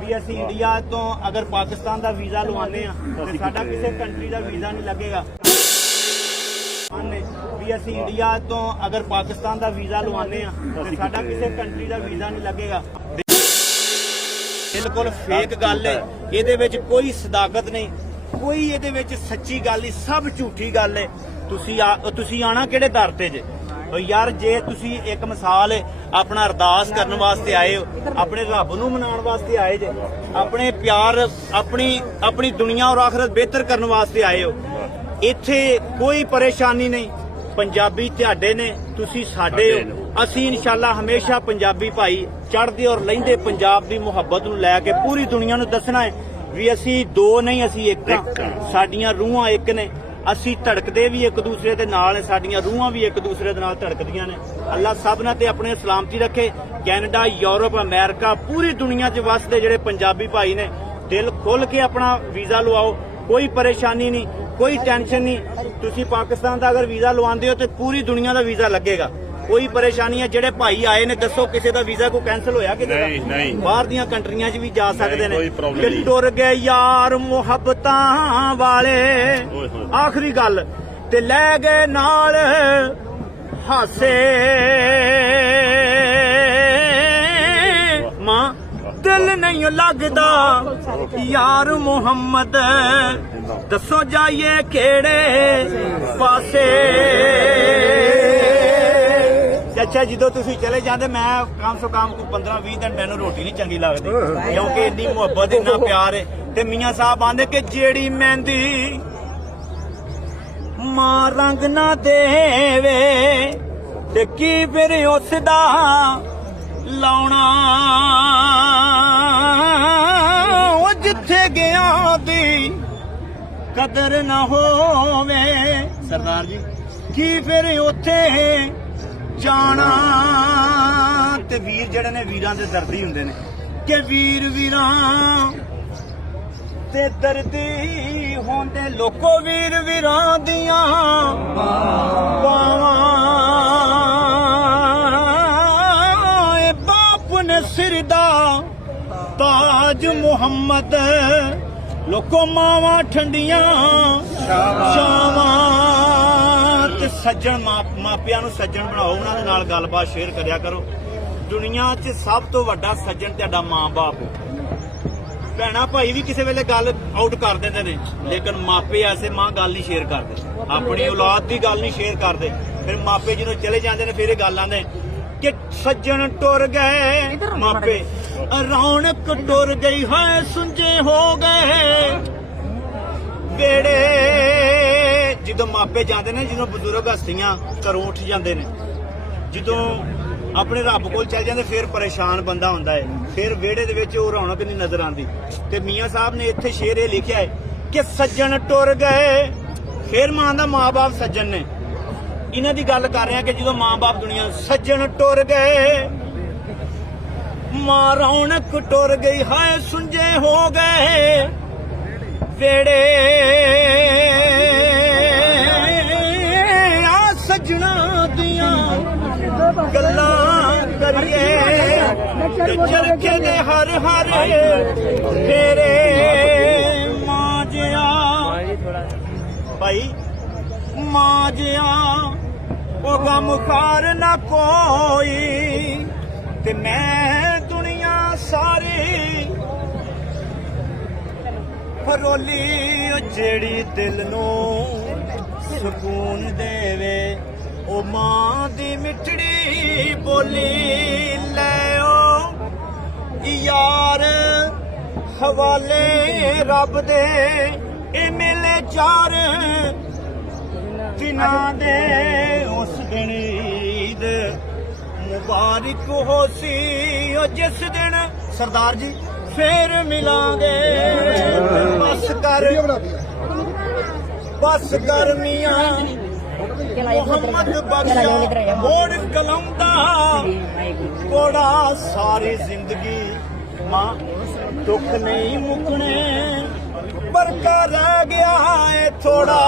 ਵੀ ਅਸੀਂ ਇੰਡੀਆ ਤੋਂ ਅਗਰ ਪਾਕਿਸਤਾਨ ਦਾ ਵੀਜ਼ਾ ਲਵਾਉਂਦੇ ਆ ਤੇ ਸਾਡਾ ਕਿਸੇ ਕੰਟਰੀ ਦਾ ਵੀਜ਼ਾ ਨਹੀਂ ਲੱਗੇਗਾ। ਵੀ ਅਸੀਂ ਇੰਡੀਆ ਤੋਂ ਅਗਰ ਪਾਕਿਸਤਾਨ ਦਾ ਵੀਜ਼ਾ ਲਵਾਉਂਦੇ ਆ ਤੇ ਸਾਡਾ ਕਿਸੇ ਕੰਟਰੀ ਦਾ ਵੀਜ਼ਾ ਨਹੀਂ ਲੱਗੇਗਾ। ਬਿਲਕੁਲ ਫੇਕ ਗੱਲ ਹੈ। ਇਹਦੇ ਵਿੱਚ ਕੋਈ ਸਦਾਕਤ ਨਹੀਂ। ਕੋਈ ਇਹਦੇ ਵਿੱਚ ਸੱਚੀ ਗੱਲ ਨਹੀਂ ਸਭ ਝੂਠੀ ਗੱਲ ਹੈ। ਤੁਸੀਂ ਤੁਸੀਂ ਆਣਾ ਕਿਹੜੇ ਦਰ ਤੇ ਜੇ? ਯਾਰ ਜੇ ਤੁਸੀਂ ਇੱਕ ਮਿਸਾਲ ਆਪਣਾ ਅਰਦਾਸ ਕਰਨ ਵਾਸਤੇ ਆਏ ਹੋ ਆਪਣੇ ਰੱਬ ਨੂੰ ਮਨਾਉਣ ਵਾਸਤੇ ਆਏ ਜੇ ਆਪਣੇ ਪਿਆਰ ਆਪਣੀ ਆਪਣੀ ਦੁਨੀਆ ਔਰ ਆਖਰਤ ਬਿਹਤਰ ਕਰਨ ਵਾਸਤੇ ਆਏ ਹੋ ਇੱਥੇ ਕੋਈ ਪਰੇਸ਼ਾਨੀ ਨਹੀਂ। ਪੰਜਾਬੀ ਤੁਹਾਡੇ ਨੇ ਤੁਸੀਂ ਸਾਡੇ ਹੋ। ਅਸੀਂ ਇਨਸ਼ਾਅੱਲਾ ਹਮੇਸ਼ਾ ਪੰਜਾਬੀ ਭਾਈ ਚੜ੍ਹਦੇ ਔਰ ਲਹਿੰਦੇ ਪੰਜਾਬ ਦੀ ਮੁਹੱਬਤ ਨੂੰ ਲੈ ਕੇ ਪੂਰੀ ਦੁਨੀਆ ਨੂੰ ਦੱਸਣਾ ਹੈ ਵੀ ਅਸੀਂ ਦੋ ਨਹੀਂ ਅਸੀਂ ਇੱਕ ਸਾਡੀਆਂ ਰੂਹਾਂ ਇੱਕ ਨੇ। ਅਸੀਂ ਧੜਕਦੇ ਵੀ ਇੱਕ ਦੂਸਰੇ ਦੇ ਨਾਲ ਨੇ, ਸਾਡੀਆਂ ਰੂਹਾਂ ਵੀ ਇੱਕ ਦੂਸਰੇ ਦੇ ਨਾਲ ਧੜਕਦੀਆਂ ਨੇ। ਅੱਲਾਹ ਸਭਨਾਂ ਤੇ ਆਪਣੇ ਸਲਾਮਤੀ ਰੱਖੇ। ਕੈਨੇਡਾ, ਯੂਰਪ, ਅਮਰੀਕਾ, ਪੂਰੀ ਦੁਨੀਆ 'ਚ ਵਸਦੇ ਜਿਹੜੇ ਪੰਜਾਬੀ ਭਾਈ ਨੇ, ਦਿਲ ਖੁੱਲ ਕੇ ਆਪਣਾ ਵੀਜ਼ਾ ਲਵਾਓ। ਕੋਈ ਪਰੇਸ਼ਾਨੀ ਨਹੀਂ, ਕੋਈ ਟੈਨਸ਼ਨ ਨਹੀਂ। ਤੁਸੀਂ ਪਾਕਿਸਤਾਨ ਦਾ ਅਗਰ ਵੀਜ਼ਾ ਲਵਾਉਂਦੇ ਹੋ ਤੇ ਪੂਰੀ ਦੁਨੀਆ ਦਾ ਵੀਜ਼ਾ ਲੱਗੇਗਾ। ਕੋਈ ਪਰੇਸ਼ਾਨੀ ਹੈ? ਜਿਹੜੇ ਭਾਈ ਆਏ ਨੇ ਦੱਸੋ ਕਿਸੇ ਦਾ ਵੀਜ਼ਾ ਕੋਈ ਕੈਨਸਲ ਹੋਇਆ ਕਿਸੇ ਦਾ? ਨਹੀਂ, ਨਹੀਂ। ਬਾਹਰ ਦੀਆਂ ਕੰਟਰੀਆਂ 'ਚ ਵੀ ਜਾ ਸਕਦੇ ਨੇ। ਕੋਈ problem ਕਿ ਨਹੀਂ। ਟੁਰ ਗਏ ਯਾਰ ਮੁਹੱਬਤਾਂ ਵਾਲੇ। ਓਏ ਹੋਏ। ਆਖਰੀ ਗੱਲ ਤੇ ਲੈ ਗਏ ਨਾਲ ਹਾਸੇ। ਮਾਂ ਦਿਲ ਨਹੀਂ ਲੱਗਦਾ ਯਾਰ ਮੁਹੰਮਦ। ਦੱਸੋ ਜਾਈਏ ਕਿਹੜੇ ਪਾਸੇ। ਤੇ ਅੱਛਾ ਜਦੋਂ ਤੁਸੀਂ ਚਲੇ ਜਾਂਦੇ, ਮੈਂ ਕਮ ਸੋ ਕਮ ਕੋ 15 20 ਦਿਨ ਮੈਨੂੰ ਰੋਟੀ ਨਹੀਂ ਚੰਗੀ ਲੱਗਦੀ, ਕਿਉਂਕਿ ਇੰਨੀ ਮੁਹੱਬਤ, ਇੰਨਾ ਪਿਆਰ ਹੈ। ਤੇ ਮੀਆਂ ਸਾਹਿਬ ਆਂਦੇ ਕਿ ਜਿਹੜੀ ਮਹਿੰਦੀ ਮਾਂ ਰੰਗ ਨਾ ਦੇਵੇ, ਤੇ ਕੀ ਫਿਰ ਉਸ ਦਾ ਲਾਉਣਾ? ਉਹ ਜਿੱਥੇ ਗਿਆ ਦੀ ਕਦਰ ਨਾ ਹੋਵੇ। ਸਰਦਾਰ ਜੀ, ਕੀ ਫਿਰ ਉੱਥੇ ਜਾਣਾ ਤੇ ਵੀਰ ਜਿਹੜੇ ਨੇ ਵੀਰਾਂ ਦੇ ਦਰਦੀ ਹੁੰਦੇ ਨੇ ਕਿ ਵੀਰ ਵੀਰਾਂ ਤੇ ਦਰਦੀ ਹੁੰਦੇ ਲੋਕੋ ਵੀਰ ਵੀਰਾਂ ਦੀਆਂ ਪਾਵਾਂ ਇਹ ਬਾਪ ਨੇ ਸਿਰ ਦਾ ਤਾਜ ਮੁਹੰਮਦ, ਲੋਕੋ ਮਾਵਾਂ ਠੰਡੀਆਂ ਸ਼ਾਮਾਂ ਤੇ ਸੱਜਣ ਮਾਪ- ਮਾਪਿਆਂ ਨੂੰ ਸੱਜਣ ਬਣਾਓ ਉਹਨਾਂ ਦੇ ਨਾਲ ਗੱਲਬਾਤ ਸ਼ੇਅਰ ਕਰਿਆ ਕਰੋ। ਦੁਨੀਆ 'ਚ ਸਭ ਤੋਂ ਵੱਡਾ ਸੱਜਣ ਤੁਹਾਡਾ ਮਾਂ-ਬਾਪ ਹੈ। ਭੈਣਾ ਭਾਈ ਵੀ ਕਿਸੇ ਵੇਲੇ ਗੱਲ ਆਊਟ ਕਰ ਦਿੰਦੇ ਨੇ ਲੇਕਿਨ ਮਾਪੇ ਐਸੇ ਮਾਂ ਗੱਲ ਨਹੀਂ ਸ਼ੇਅਰ ਕਰਦੇ। ਆਪਣੀ ਔਲਾਦ ਦੀ ਗੱਲ ਨਹੀਂ ਸ਼ੇਅਰ ਕਰਦੇ। ਫਿਰ ਮਾਪੇ ਜਦੋਂ ਚਲੇ ਜਾਂਦੇ ਨੇ ਫਿਰ ਇਹ ਗੱਲ ਆਂਦੇ ਕਿ ਸੱਜਣ ਟੁਰ ਗਏ ਮਾਪੇ। ਰੌਣਕ ਟੁਰ ਗਈ ਹੈ ਸੁੰਝੇ ਹੋ ਗਏ। ਵੇੜੇ ਜਦੋਂ ਮਾਪੇ ਜਾਂਦੇ ਨੇ, ਜਦੋਂ ਬਜ਼ੁਰਗ ਹਸਤੀਆਂ ਘਰੋਂ ਉੱਠ ਜਾਂਦੇ ਨੇ। ਜਦੋਂ ਆਪਣੇ ਰੱਬ ਕੋਲ ਚੱਲ ਜਾਂਦੇ, ਫਿਰ ਪਰੇਸ਼ਾਨ ਬੰਦਾ ਹੁੰਦਾ ਹੈ ਫਿਰ ਵਿਹੜੇ ਦੇ ਵਿੱਚ ਉਹ ਰੌਣਕ ਨਹੀਂ ਨਜ਼ਰ ਆਉਂਦੀ। ਤੇ ਮੀਆਂ ਸਾਹਿਬ ਨੇ ਇੱਥੇ ਸ਼ੇਰ ਇਹ ਲਿਖਿਆ ਹੈ ਕਿ ਸੱਜਣ ਟੁਰ ਗਏ, ਫਿਰ ਮਾਂ ਦਾ ਮਾਂ-ਬਾਪ ਸੱਜਣ ਨੇ। ਇਹਨਾਂ ਦੀ ਗੱਲ ਕਰ ਰਹੇ ਕਿ ਜਦੋਂ ਮਾਂ-ਬਾਪ ਦੁਨੀਆ ਸੱਜਣ ਟੁਰ ਗਏ, ਮਾਂ ਰੌਣਕ ਟੁਰ ਗਈ, ਹਾਏ ਸੁੰਝੇ ਹੋ ਗਏ। ਵੇੜੇ ਚਰਖੇ ਦੇ ਹਰ ਹਰ ਫੇਰੇ ਮਾਜਿਆ ਭਾਈ ਮਾਜਿਆ ਉਹ ਗਮ ਖਾਰ ਨਾ ਕੋਈ। ਤੇ ਮੈਂ ਦੁਨੀਆ ਸਾਰੀ ਫਰੋਲੀ ਜਿਹੜੀ ਦਿਲ ਨੂੰ ਸਕੂਨ ਦੇਵੇ, ਉਹ ਮਾਂ ਦੀ ਮਿੱਠੜੀ ਬੋਲੀ ਲੈ ਹਵਾਲੇ ਰੱਬ ਦੇ, ਇਹ ਮਿਲੇ ਚਾਰ ਦਿਨਾਂ ਦੇ। ਉਸ ਦਿਨ ਈਦ ਮੁਬਾਰਕ ਹੋ ਸੀ ਉਹ ਜਿਸ ਦਿਨ ਸਰਦਾਰ ਜੀ ਫੇਰ ਮਿਲਾਂਗੇ। ਬਸ ਕਰ ਬਸ ਕਰ ਮੀਆਂ, ਮੁਹੰਮਦ ਬਖਸ਼ਾ, ਮੋੜ ਕਲਮਦਾ ਕੋੜਾ ਸਾਰੀ ਜ਼ਿੰਦਗੀ ਮਾਂ ਦੁੱਖ ਨਹੀਂ ਮੁਕਣੇ ਪਰ ਕਾ ਰਹਿ ਗਿਆ ਹੈ ਥੋੜਾ